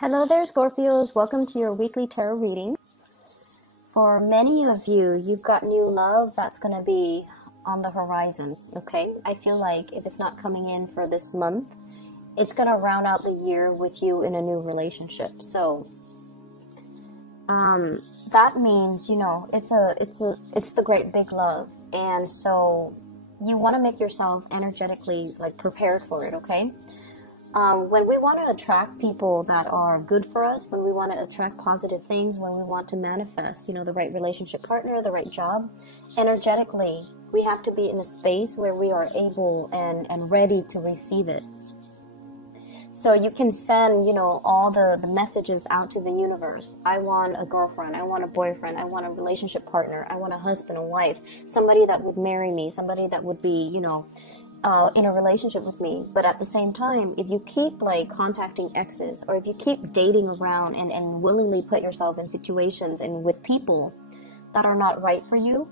Hello there, Scorpios. Welcome to your weekly tarot reading. For many of you, you've got new love that's going to be on the horizon, okay? I feel like if it's not coming in for this month, it's going to round out the year with you in a new relationship. So, that means, it's the great big love. And so you want to make yourself energetically prepared for it, okay? When we want to attract people that are good for us, when we want to attract positive things, when we want to manifest, the right relationship partner, the right job, energetically, we have to be in a space where we are able and ready to receive it. So you can send, all the messages out to the universe. I want a girlfriend. I want a boyfriend. I want a relationship partner. I want a husband, a wife, somebody that would marry me, somebody that would be, in a relationship with me. But at the same time, if you keep contacting exes, or if you keep dating around and willingly put yourself in situations and with people that are not right for you,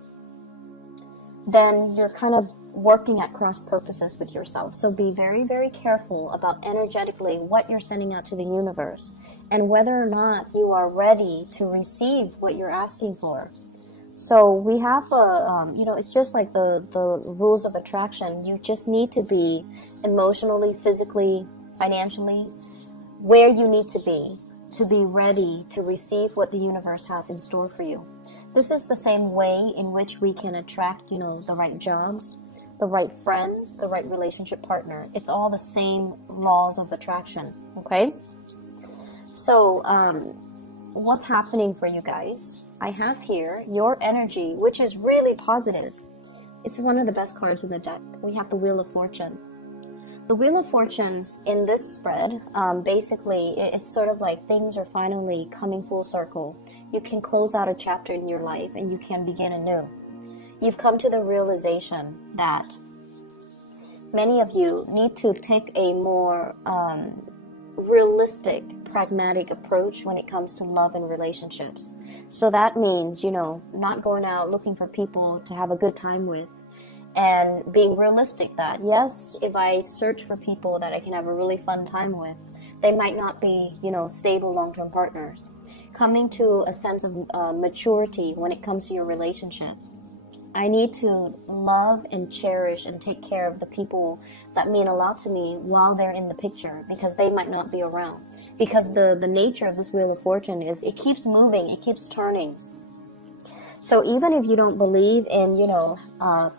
then you're kind of working at cross purposes with yourself. So be very, very careful about energetically what you're sending out to the universe and whether or not you are ready to receive what you're asking for. So we have it's just like the rules of attraction. You just need to be emotionally, physically, financially where you need to be ready to receive what the universe has in store for you. This is the same way in which we can attract, the right jobs, the right friends, the right relationship partner. It's all the same laws of attraction, okay? So, what's happening for you guys? I have here your energy, which is really positive. It's one of the best cards in the deck. We have the Wheel of Fortune. The Wheel of Fortune in this spread, basically, it's sort of like things are finally coming full circle. You can close out a chapter in your life and you can begin anew. You've come to the realization that many of you need to take a more realistic, pragmatic approach when it comes to love and relationships. So that means, not going out looking for people to have a good time with, and being realistic that, yes, if I search for people that I can have a really fun time with, they might not be, stable long-term partners. Coming to a sense of maturity when it comes to your relationships. I need to love and cherish and take care of the people that mean a lot to me while they're in the picture, because they might not be around. Because the nature of this Wheel of Fortune is it keeps moving, it keeps turning. So even if you don't believe in,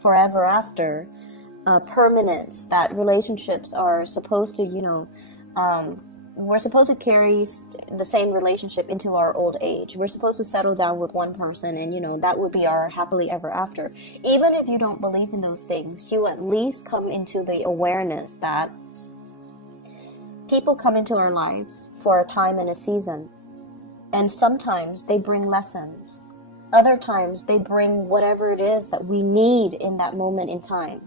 forever after, permanence, that relationships are supposed to, we're supposed to carry the same relationship into our old age. We're supposed to settle down with one person and, that would be our happily ever after. Even if you don't believe in those things, you at least come into the awareness that people come into our lives for a time and a season. And sometimes they bring lessons. Other times they bring whatever it is that we need in that moment in time.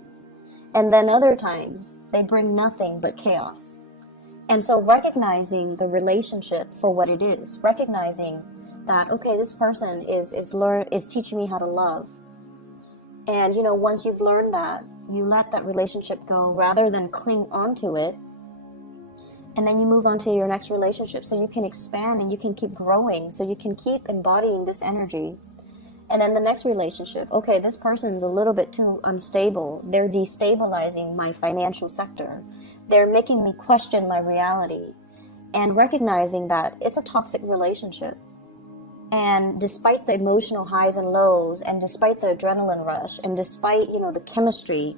And then other times they bring nothing but chaos. And so recognizing the relationship for what it is, recognizing that, okay, this person is teaching me how to love. And, once you've learned that, you let that relationship go rather than cling onto it. And then you move on to your next relationship so you can expand and you can keep growing, so you can keep embodying this energy. And then the next relationship, okay, this person's a little bit too unstable. They're destabilizing my financial sector. They're making me question my reality, and recognizing that it's a toxic relationship. And despite the emotional highs and lows, and despite the adrenaline rush, and despite, the chemistry,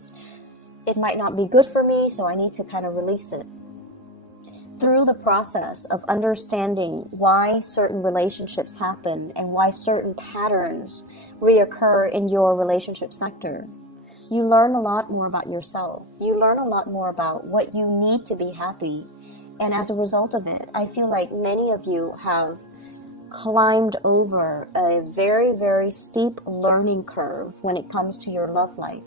it might not be good for me, so I need to kind of release it. Through the process of understanding why certain relationships happen and why certain patterns reoccur in your relationship sector, you learn a lot more about yourself. You learn a lot more about what you need to be happy. And as a result of it, I feel like many of you have climbed over a very, very steep learning curve when it comes to your love life.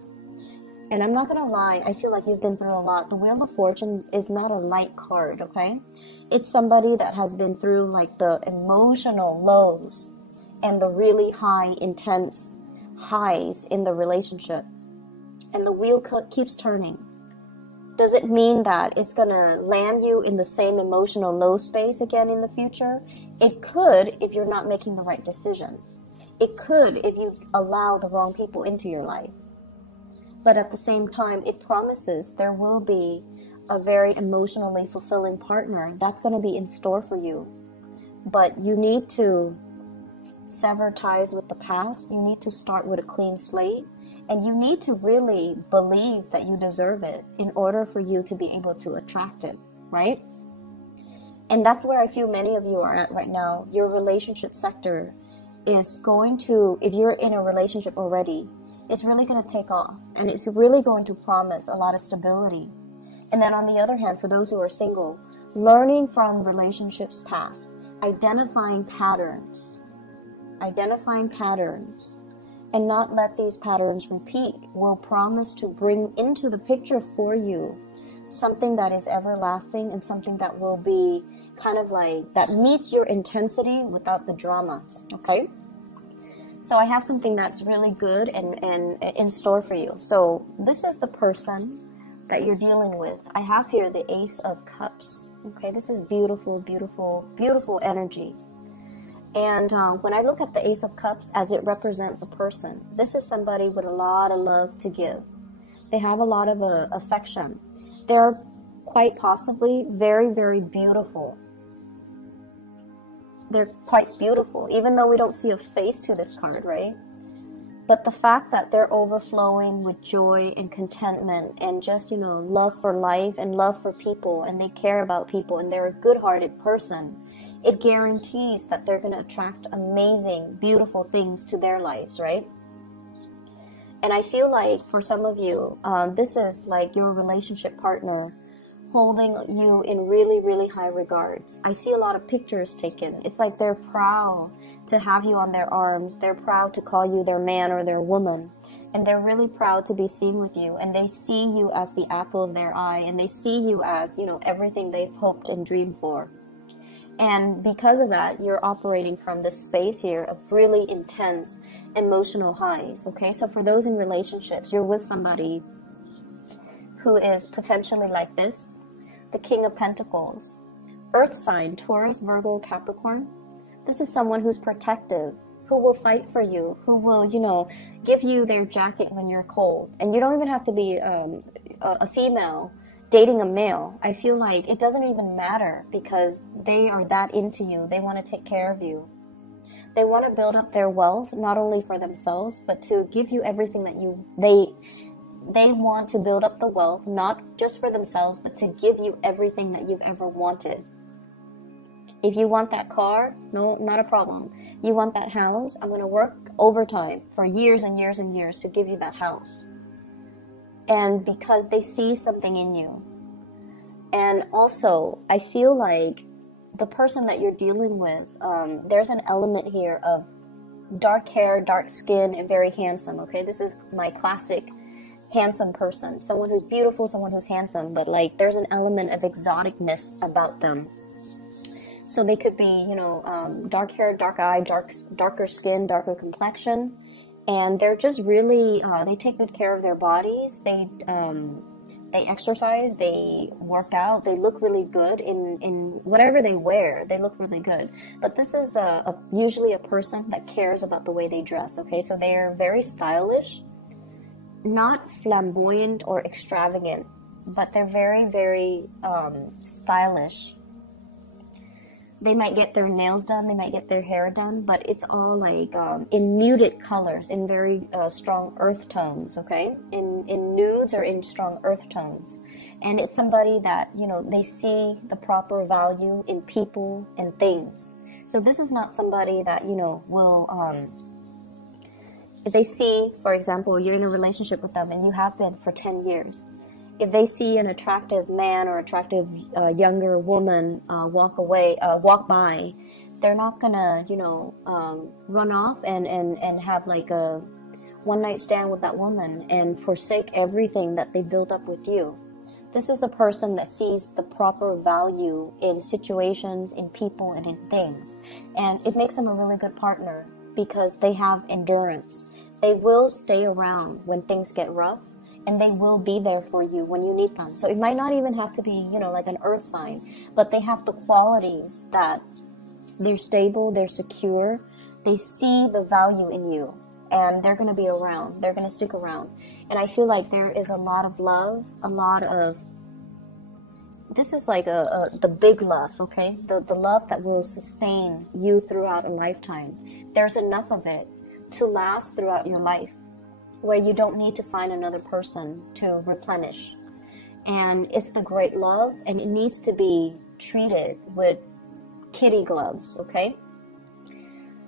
And I'm not going to lie, I feel like you've been through a lot. The Wheel of Fortune is not a light card, okay? It's somebody that has been through the emotional lows and the really high, intense highs in the relationship. And the wheel keeps turning. Does it mean that it's going to land you in the same emotional low space again in the future? It could if you're not making the right decisions. It could if you allow the wrong people into your life. But at the same time, it promises there will be a very emotionally fulfilling partner that's going to be in store for you. But you need to sever ties with the past. You need to start with a clean slate. And you need to really believe that you deserve it in order for you to be able to attract it, right? And that's where I feel many of you are at right now. Your relationship sector is going to, if you're in a relationship already, it's really going to take off. And it's really going to promise a lot of stability. And then on the other hand, for those who are single, learning from relationships past, identifying patterns, and not let these patterns repeat will promise to bring into the picture for you something that is everlasting and something that will be kind of like, that meets your intensity without the drama, okay? So I have something that's really good and in store for you. So this is the person that you're dealing with. I have here the Ace of Cups, okay? This is beautiful, beautiful, beautiful energy. And when I look at the Ace of Cups as it represents a person, this is somebody with a lot of love to give. They have a lot of affection. They're quite possibly very, very beautiful. They're quite beautiful, even though we don't see a face to this card, right? But the fact that they're overflowing with joy and contentment and just, you know, love for life and love for people, and they care about people, and they're a good-hearted person, it guarantees that they're going to attract amazing, beautiful things to their lives, right? And I feel like for some of you, this is like your relationship partner holding you in really, really high regards. I see a lot of pictures taken. It's like they're proud to have you on their arms. They're proud to call you their man or their woman. And they're really proud to be seen with you. And they see you as the apple of their eye. And they see you as, you know, everything they've hoped and dreamed for. And because of that, you're operating from this space here of really intense emotional highs, okay? So for those in relationships, you're with somebody who is potentially like this, the King of Pentacles, Earth sign, Taurus, Virgo, Capricorn. This is someone who's protective, who will fight for you, who will, you know, give you their jacket when you're cold. And you don't even have to be a female dating a male. I feel like it doesn't even matter because they are that into you. They want to take care of you. They want to build up their wealth, not only for themselves, but to give you everything that they want to build up the wealth, not just for themselves, but to give you everything that you've ever wanted. If you want that car, no, not a problem. You want that house, I'm going to work overtime for years and years and years to give you that house. And because they see something in you. And also, I feel like the person that you're dealing with, there's an element here of dark hair, dark skin, and very handsome, okay? This is my classic handsome person. Someone who's beautiful, someone who's handsome, but like there's an element of exoticness about them. So they could be, you know, dark hair, dark eye, darker skin, darker complexion. And they're just really, they take good care of their bodies. They exercise, they work out, they look really good in whatever they wear. They look really good. But this is usually a person that cares about the way they dress, okay? So they are very stylish, not flamboyant or extravagant, but they're very, very stylish. They might get their nails done, they might get their hair done, but it's all like in muted colors, in very strong earth tones, okay? In nudes or in strong earth tones. And it's somebody that, you know, they see the proper value in people and things. So this is not somebody that, you know, will, if they see, for example, you're in a relationship with them and you have been for 10 years, if they see an attractive man or attractive younger woman walk by, they're not gonna, you know, run off and have like a one-night stand with that woman and forsake everything that they built up with you. This is a person that sees the proper value in situations, in people, and in things. And it makes them a really good partner because they have endurance. They will stay around when things get rough. and they will be there for you when you need them. So it might not even have to be, you know, like an earth sign, but they have the qualities that they're stable, they're secure, they see the value in you, and they're going to be around, they're going to stick around. And I feel like there is a lot of love, a lot of, this is like the big love, okay? The love that will sustain you throughout a lifetime. There's enough of it to last throughout your life, where you don't need to find another person to replenish. And it's the great love, and it needs to be treated with kitty gloves, okay?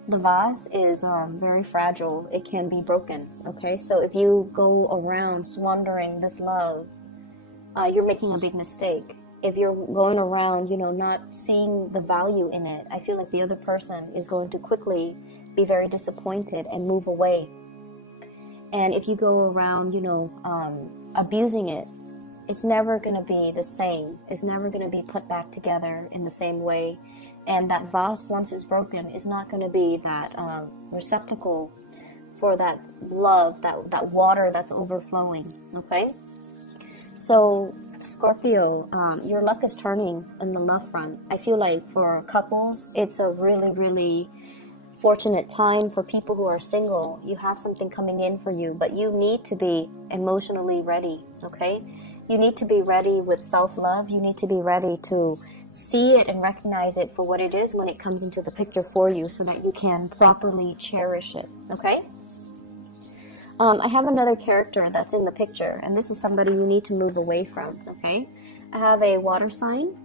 The vase is very fragile. It can be broken, okay? So if you go around squandering this love, you're making a big mistake. If you're going around, you know, not seeing the value in it, I feel like the other person is going to quickly be very disappointed and move away. And if you go around, you know, abusing it, it's never going to be the same. It's never going to be put back together in the same way. And that vase, once it's broken, is not going to be that receptacle for that love, that water that's overflowing, okay? So, Scorpio, your luck is turning in the love front. I feel like for couples, it's a really, really fortunate time. For people who are single, you have something coming in for you, but you need to be emotionally ready, okay? You need to be ready with self-love. You need to be ready to see it and recognize it for what it is when it comes into the picture for you, so that you can properly cherish it, okay? I have another character that's in the picture, and this is somebody you need to move away from, okay? I have a water sign,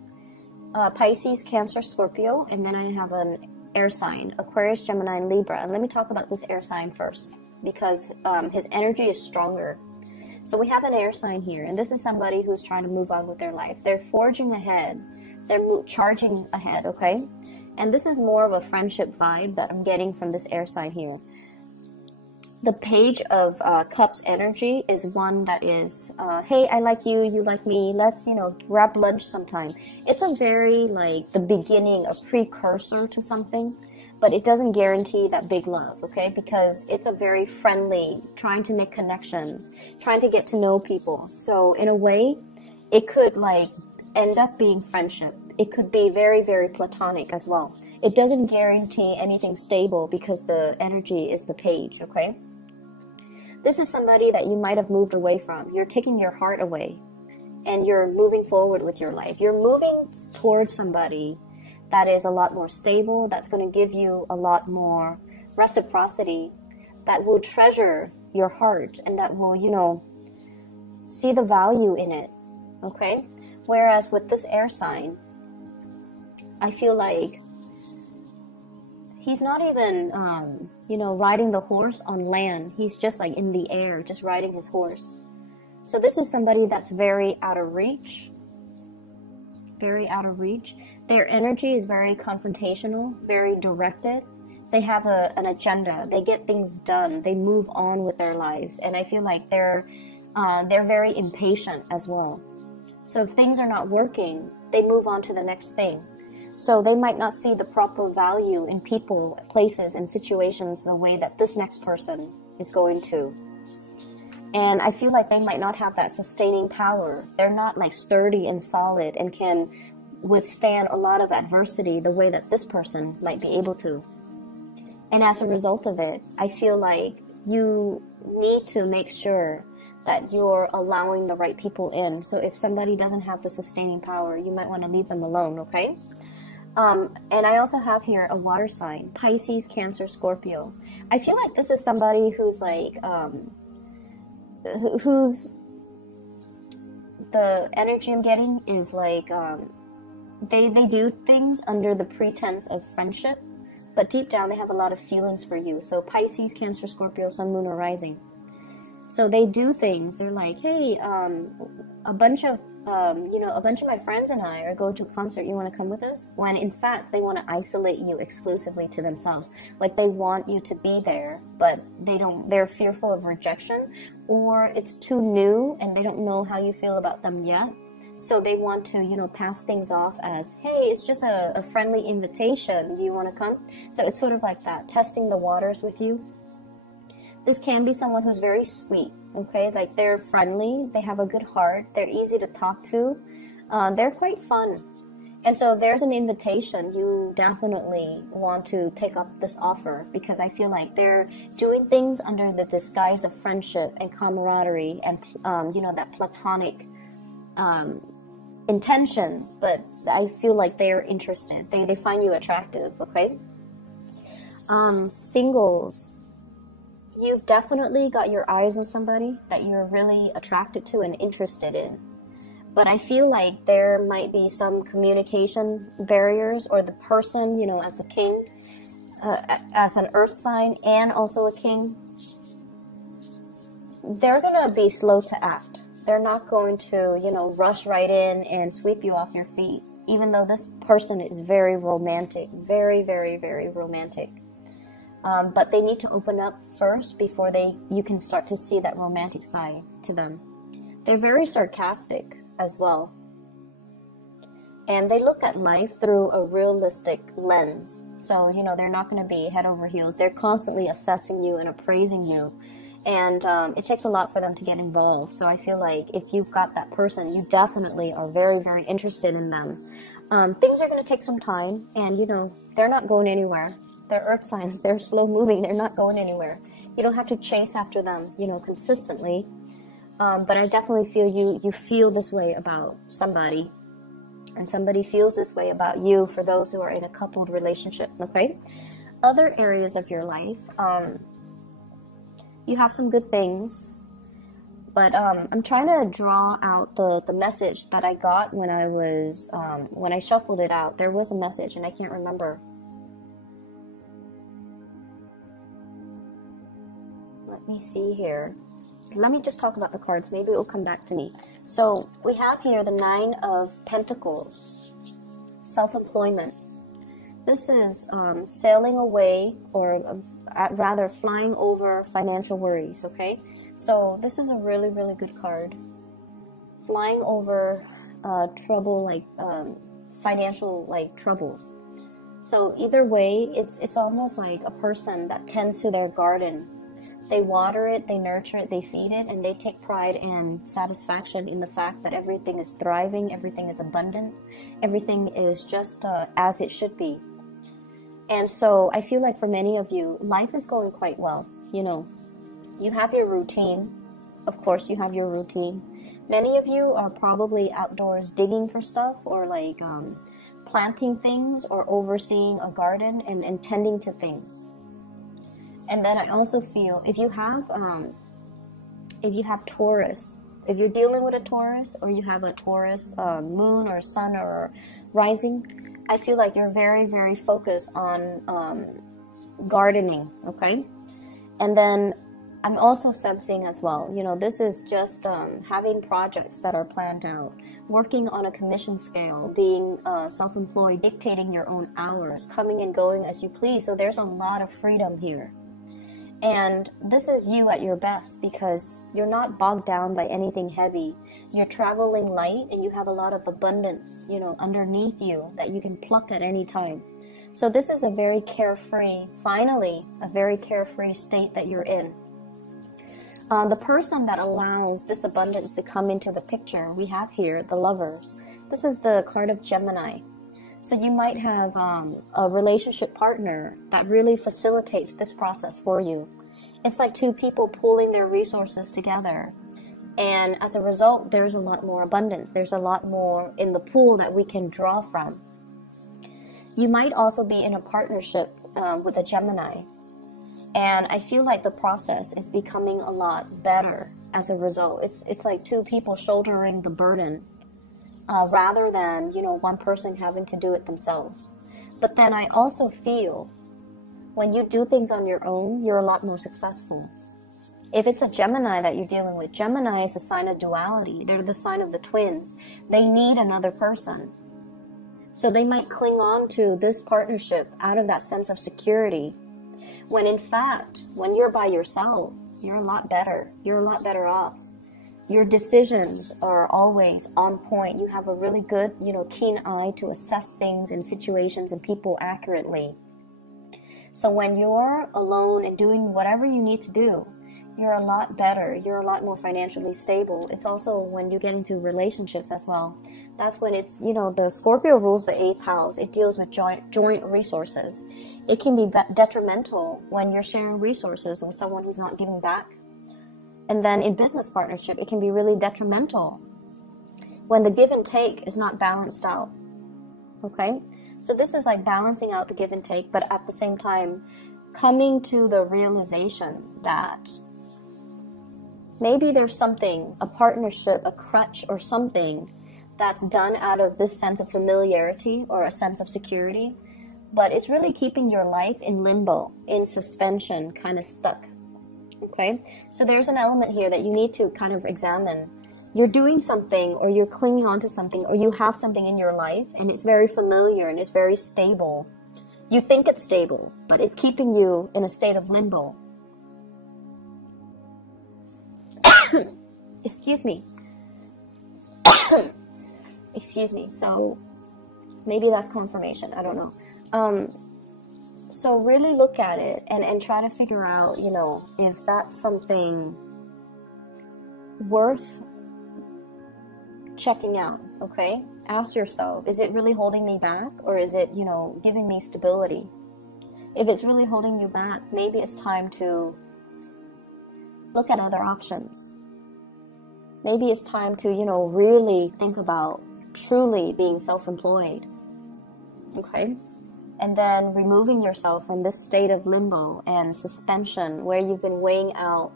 Pisces, Cancer, Scorpio, and then I have an air sign, Aquarius, Gemini, and Libra. And let me talk about this air sign first, because his energy is stronger. So we have an air sign here, and this is somebody who's trying to move on with their life. They're forging ahead. They're charging ahead, okay? And this is more of a friendship vibe that I'm getting from this air sign here. The Page of Cups energy is one that is, hey, I like you, you like me, let's, you know, grab lunch sometime. It's a very, like, the beginning, a precursor to something, but it doesn't guarantee that big love, okay? Because it's a very friendly, trying to make connections, trying to get to know people. So in a way, it could, like, end up being friendship. It could be very, very platonic as well. It doesn't guarantee anything stable because the energy is the Page, okay? This is somebody that you might have moved away from. You're taking your heart away, and you're moving forward with your life. You're moving towards somebody that is a lot more stable, that's going to give you a lot more reciprocity, that will treasure your heart, and that will, you know, see the value in it, okay? Whereas with this air sign, I feel like he's not even, you know, riding the horse on land. He's just like in the air, just riding his horse. So this is somebody that's very out of reach. Very out of reach. Their energy is very confrontational, very directed. They have an agenda. They get things done. They move on with their lives. And I feel like they're very impatient as well. So if things are not working, they move on to the next thing. So they might not see the proper value in people, places, and situations the way that this next person is going to. And I feel like they might not have that sustaining power. They're not like sturdy and solid and can withstand a lot of adversity the way that this person might be able to. And as a result of it, I feel like you need to make sure that you're allowing the right people in. So if somebody doesn't have the sustaining power, you might want to leave them alone, okay? And I also have here a water sign, Pisces, Cancer, Scorpio. I feel like this is somebody who's like, who's, the energy I'm getting is like, they do things under the pretense of friendship, but deep down they have a lot of feelings for you. So Pisces, Cancer, Scorpio, Sun, Moon, or Rising. So they do things. They're like, hey, a bunch of my friends and I are going to a concert. You want to come with us? When in fact, they want to isolate you exclusively to themselves. Like they want you to be there, but they're fearful of rejection, or it's too new and they don't know how you feel about them yet. So they want to, you know, pass things off as, hey, it's just a friendly invitation. Do you want to come? So it's sort of like that, testing the waters with you. This can be someone who's very sweet, okay? Like, they're friendly, they have a good heart, they're easy to talk to, they're quite fun. And so if there's an invitation, you definitely want to take up this offer, because I feel like they're doing things under the disguise of friendship and camaraderie and, you know, that platonic intentions, but I feel like they're interested. They find you attractive, okay? Singles, you've definitely got your eyes on somebody that you're really attracted to and interested in. But I feel like there might be some communication barriers, or the person, you know, as the king, as an earth sign and also a king, they're going to be slow to act. They're not going to, you know, rush right in and sweep you off your feet, even though this person is very romantic, very, very, very romantic. But they need to open up first before you can start to see that romantic side to them. They're very sarcastic as well. And they look at life through a realistic lens. So, you know, they're not going to be head over heels. They're constantly assessing you and appraising you. And it takes a lot for them to get involved. So I feel like if you've got that person, you definitely are very, very interested in them. Things are going to take some time. And, you know, they're not going anywhere. They're earth signs. They're slow moving. They're not going anywhere. You don't have to chase after them, you know, consistently. But I definitely feel you feel this way about somebody, and somebody feels this way about you, for those who are in a coupled relationship, okay? Other areas of your life, you have some good things, but I'm trying to draw out the message that I got when I was, when I shuffled it out. There was a message, and I can't remember. Let me see here. Let me just talk about the cards. Maybe it will come back to me. So we have here the 9 of Pentacles, self-employment. This is sailing away, or rather flying over financial worries, okay? So this is a really, really good card. Flying over trouble, like financial like troubles. So either way, it's almost like a person that tends to their garden. They water it, they nurture it, they feed it, and they take pride and satisfaction in the fact that everything is thriving, everything is abundant, everything is just as it should be. And so I feel like for many of you, life is going quite well. You know, you have your routine. Of course, you have your routine. Many of you are probably outdoors digging for stuff, or like planting things, or overseeing a garden and tending to things. And then I also feel if you have Taurus, if you're dealing with a Taurus, or you have a Taurus moon or sun or rising, I feel like you're very, very focused on gardening, okay? And then I'm also sensing as well, you know, this is just having projects that are planned out, working on a commission scale, being self-employed, dictating your own hours, coming and going as you please. So there's a lot of freedom here. And this is you at your best, because you're not bogged down by anything heavy. You're traveling light, and you have a lot of abundance, you know, underneath you that you can pluck at any time. So this is a very carefree, finally, a very carefree state that you're in. The person that allows this abundance to come into the picture, we have here the Lovers. This is the card of Gemini. So you might have a relationship partner that really facilitates this process for you. It's like two people pooling their resources together. And as a result, there's a lot more abundance. There's a lot more in the pool that we can draw from. You might also be in a partnership with a Gemini. And I feel like the process is becoming a lot better as a result. It's like two people shouldering the burden. Rather than, you know, one person having to do it themselves. But then I also feel when you do things on your own, you're a lot more successful. If it's a Gemini that you're dealing with, Gemini is a sign of duality. They're the sign of the twins. They need another person. So they might cling on to this partnership out of that sense of security. When in fact, when you're by yourself, you're a lot better. You're a lot better off. Your decisions are always on point. You have a really good, you know, keen eye to assess things and situations and people accurately. So when you're alone and doing whatever you need to do, You're a lot better. You're a lot more financially stable. It's also when you get into relationships as well. That's when it's, you know, the Scorpio rules the 8th house. It deals with joint resources. It can be detrimental when you're sharing resources with someone who's not giving back. And then in business partnership, it can be really detrimental when the give and take is not balanced out. Okay? So this is like balancing out the give and take, but at the same time, coming to the realization that maybe there's something, a partnership, a crutch or something that's done out of this sense of familiarity or a sense of security, but it's really keeping your life in limbo, in suspension, kind of stuck. Okay? So there's an element here that you need to kind of examine. You're doing something, or you're clinging on to something, or you have something in your life and it's very familiar and it's very stable. You think it's stable, but it's keeping you in a state of limbo. Excuse me. Excuse me. So maybe that's confirmation. I don't know. So really look at it and try to figure out, you know, if that's something worth checking out. Okay? Ask yourself, is it really holding me back, or is it, you know, giving me stability? If it's really holding you back, maybe it's time to look at other options. Maybe it's time to, you know, really think about truly being self-employed. Okay? And then removing yourself from this state of limbo and suspension where you've been weighing out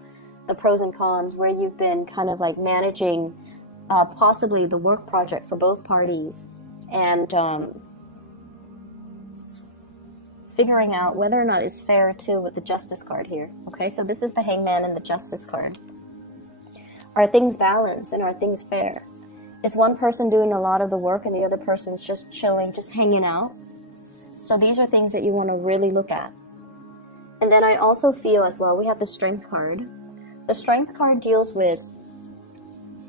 the pros and cons, where you've been kind of like managing possibly the work project for both parties, and figuring out whether or not it's fair too with the Justice card here. Okay, so this is the Hangman and the Justice card. Are things balanced and are things fair? It's one person doing a lot of the work and the other person's just chilling, just hanging out. So these are things that you want to really look at. And then I also feel as well, we have the Strength card. The Strength card deals with,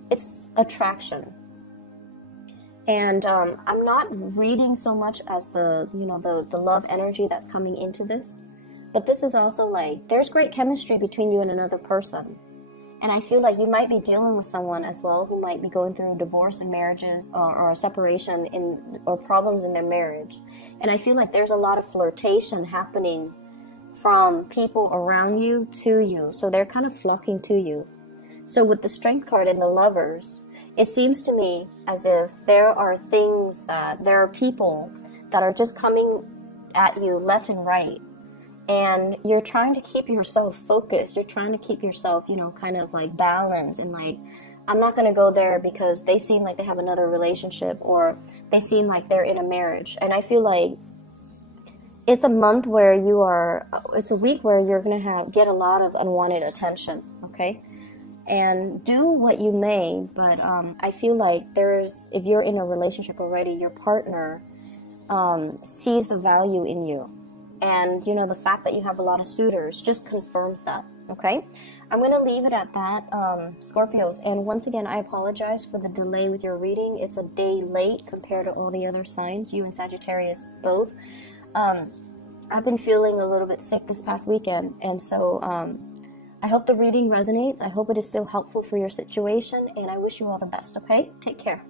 it's attraction. And I'm not reading so much as the, you know, the love energy that's coming into this. But this is also like, there's great chemistry between you and another person. And I feel like you might be dealing with someone as well who might be going through divorce and marriages or separation or problems in their marriage. And I feel like there's a lot of flirtation happening from people around you to you. So they're kind of flocking to you. So with the Strength card and the Lovers, it seems to me as if there are people that are just coming at you left and right. And you're trying to keep yourself focused. You're trying to keep yourself, you know, kind of like balanced. And like, I'm not going to go there because they seem like they have another relationship, or they seem like they're in a marriage. And I feel like it's a month where it's a week where you're going to get a lot of unwanted attention. Okay? And do what you may, but I feel like if you're in a relationship already, your partner sees the value in you. And, you know, the fact that you have a lot of suitors just confirms that, okay? I'm going to leave it at that, Scorpios. And once again, I apologize for the delay with your reading. It's a day late compared to all the other signs, you and Sagittarius both. I've been feeling a little bit sick this past weekend, and so I hope the reading resonates. I hope it is still helpful for your situation, and I wish you all the best, okay? Take care.